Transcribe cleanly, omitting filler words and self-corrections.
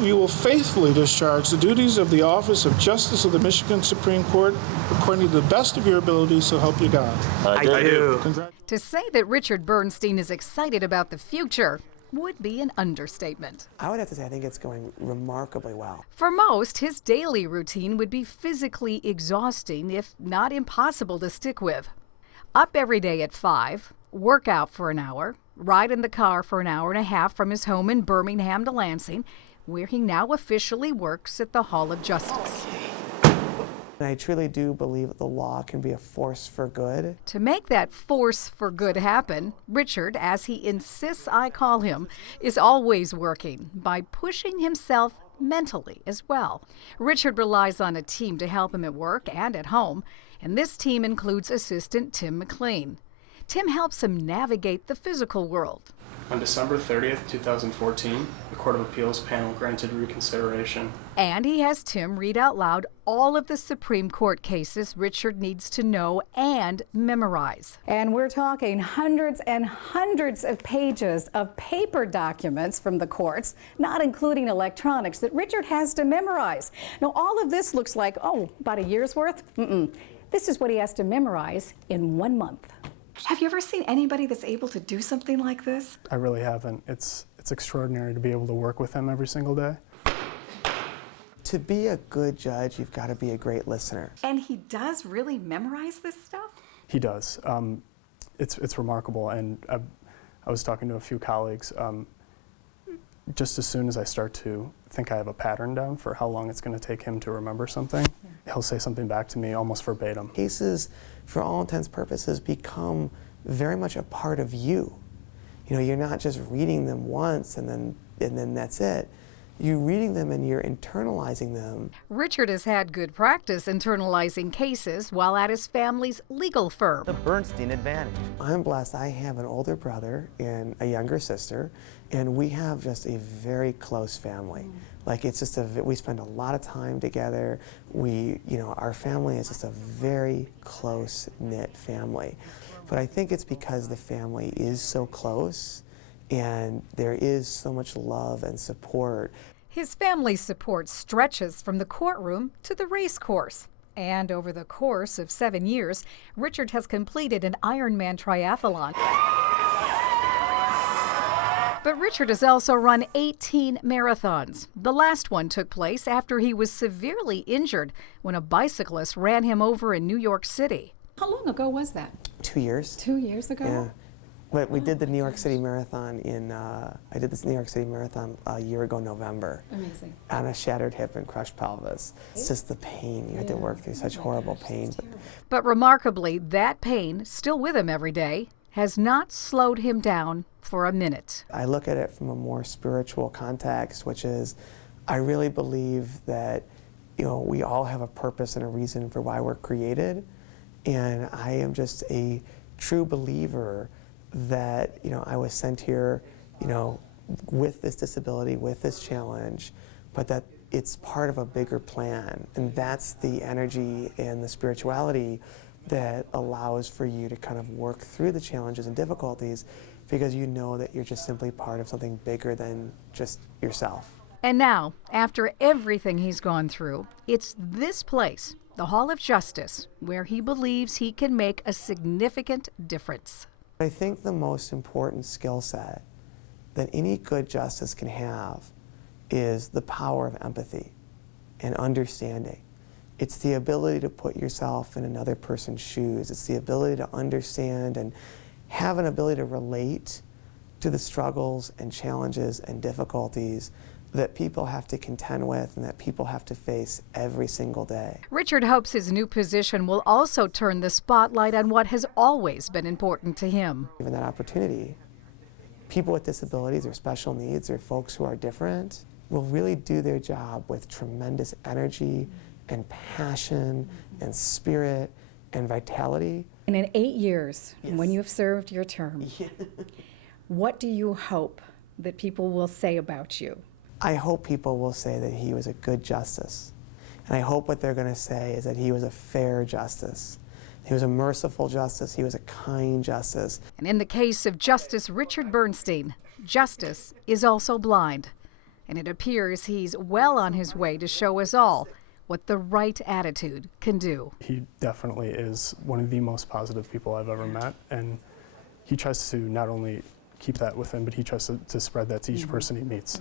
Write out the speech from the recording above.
you will faithfully discharge the duties of the office of Justice of the Michigan Supreme Court according to the best of your ability, so help you God. I do. To say that Richard Bernstein is excited about the future would be an understatement. I would have to say I think it's going remarkably well. For most, his daily routine would be physically exhausting, if not impossible to stick with. Up every day at 5, work out for an hour, ride in the car for an hour and a half from his home in Birmingham to Lansing, where he now officially works at the Hall of Justice. And I truly do believe that the law can be a force for good. To make that force for good happen, Richard, as he insists I call him, is always working by pushing himself mentally as well. Richard relies on a team to help him at work and at home, and this team includes assistant Tim McLean. Tim helps him navigate the physical world. On December 30th, 2014, the Court of Appeals panel granted reconsideration. And he has Tim read out loud all of the Supreme Court cases Richard needs to know and memorize. And we're talking hundreds and hundreds of pages of paper documents from the courts, not including electronics, that Richard has to memorize. Now, all of this looks like, about a year's worth? This is what he has to memorize in 1 month. Have you ever seen anybody that's able to do something like this? I really haven't. It's extraordinary to be able to work with him every single day. To be a good judge, you've got to be a great listener. And he does really memorize this stuff? He does. It's remarkable, and I was talking to a few colleagues. Just as soon as I start to think I have a pattern down for how long it's going to take him to remember something, he'll say something back to me almost verbatim. Cases, for all intents and purposes, become very much a part of you. You know, you're not just reading them once and then that's it. You're reading them and you're internalizing them. Richard has had good practice internalizing cases while at his family's legal firm. The Bernstein advantage. I'm blessed. I have an older brother and a younger sister, and we have just a very close family. Like, it's just we spend a lot of time together. Our family is just a very close-knit family. But I think it's because the family is so close and there is so much love and support. His family's support stretches from the courtroom to the race course. And over the course of 7 years, Richard has completed an Ironman triathlon. But Richard has also run 18 marathons. The last one took place after he was severely injured when a bicyclist ran him over in New York City. How long ago was that? 2 years. 2 years ago? Yeah. But we did the New York City Marathon I did this New York City Marathon a year ago, November. Amazing. On a shattered hip and crushed pelvis. It's just the pain. You had to work through such horrible pain. But remarkably, that pain, still with him every day, has not slowed him down for a minute. I look at it from a more spiritual context, which is, I really believe that, we all have a purpose and a reason for why we're created. And I am just a true believer that, I was sent here, with this disability, with this challenge, but that it's part of a bigger plan. And that's the energy and the spirituality that allows for you to kind of work through the challenges and difficulties, because you know that you're just simply part of something bigger than just yourself. And now, after everything he's gone through, it's this place, the Hall of Justice, where he believes he can make a significant difference. I think the most important skill set that any good justice can have is the power of empathy and understanding. It's the ability to put yourself in another person's shoes. It's the ability to understand and have an ability to relate to the struggles and challenges and difficulties that people have to contend with and that people have to face every single day. Richard hopes his new position will also turn the spotlight on what has always been important to him. Given that opportunity, people with disabilities or special needs or folks who are different will really do their job with tremendous energy and passion and spirit and vitality. And in 8 years, when you have served your term, what do you hope that people will say about you? I hope people will say that he was a good justice. And I hope what they're going to say is that he was a fair justice. He was a merciful justice. He was a kind justice. And in the case of Justice Richard Bernstein, justice is also blind. And it appears he's well on his way to show us all what the right attitude can do. He definitely is one of the most positive people I've ever met, and he tries to not only keep that within, but he tries to spread that to each person he meets.